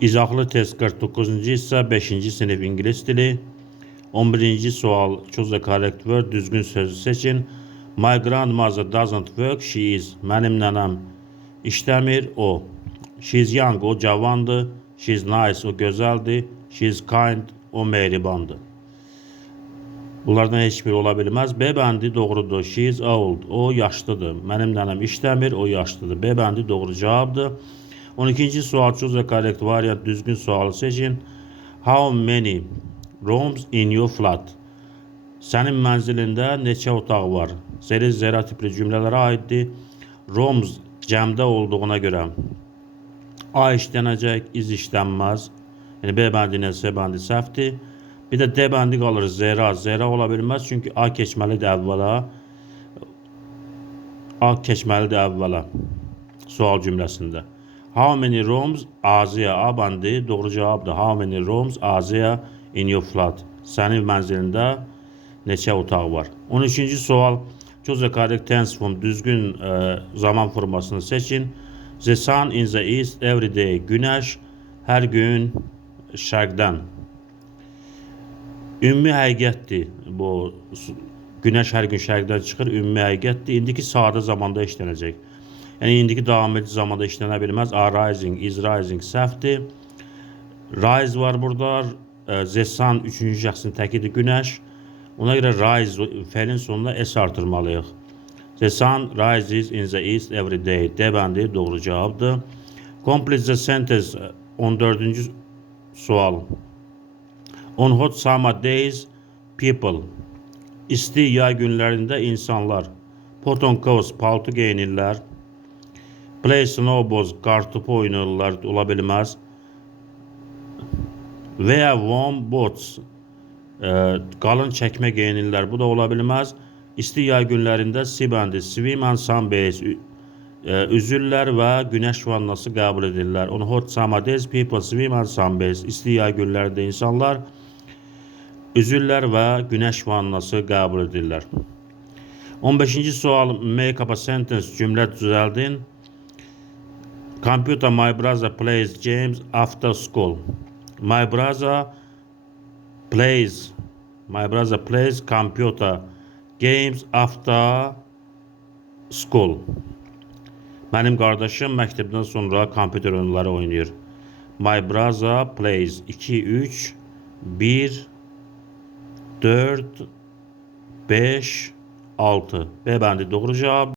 İzahlı test 49-cu hissə 5-ci sinif ingilis dili. 11-ci sual choose the correct word, düzgün sözü seçin. My grandmother doesn't work, she is. Mənim nənəm işləmir, o. She is young, o cavandır. She is nice, o gözəldir. She is kind, o mehribandır. Bunlardan heç biri ola bilməz. B bəndi doğrudur. She is old, o yaşlıdır. Mənim nənəm işləmir, o yaşlıdır. B bəndi doğru cavabdır. 12-ci sual choose the correct variant, düzgün sualı seçin. How many rooms in your flat? Sənin mənzilində neçə otaq var? Zeri zera tipli cümlələrə aiddir. Rooms cəmdə olduğuna görə A işlənəcək, iz işlənməz. Yəni B bəndi ilə C bəndi səhvdir. Bir də D bəndi qalır zera. Zera ola bilməz çünki A keçməlidir əvvəla. A keçməlidir əvvəla sual cümləsində. How many rooms? Aziya. A bəndi doğru cavabdır. How many rooms? Aziya in your flat. Sənin mənzilində neçə otaq var? 13-cü sual. Choose the correct tense form. Düzgün zaman formasını seçin. The sun in the east every day. Günəş hər gün şərqdən. Ümumi həqiqətdir. Bu günəş hər gün şərqdən çıxır. Ümumi həqiqətdir. İndiki sadə zamanda işlənəcək. Yəni indiki davam edici zamanda işlənə bilməz. Are rising, is rising səhvdir. Rise var burada. The sun 3-cü şəxsin təkidir günəş. Ona görə rise fəlin sonunda s artırmalıyıq. The sun rises in the east every day. D bəndi doğru cavabdır. Complete the sentence 14-cü sual. On hot summer days people. İsti yay günlərində insanlar. Put on coats, palto geyinirlər. Play snowballs, kartopu oynayırlar, ola bilməz. Wear warm boots, qalın çəkmə geyinirlər, bu da ola bilməz. İsti yay günlərində C bəndi, swim and sunbathe, üzürlər və günəş vannası qəbul edirlər. On hot summer days people swim and sunbathe. İsti yay günlərində insanlar üzürlər və günəş vannası qəbul edirlər. 15-ci sual, make up a sentence, cümlə düzəldin. Computer, my brother plays games after school. My brother plays computer games after school. Mənim qardaşım məktəbdən sonra kompüter oyunları oynayır. My brother plays 2, 3, 1, 4, 5, 6. B bəndi doğru cavab.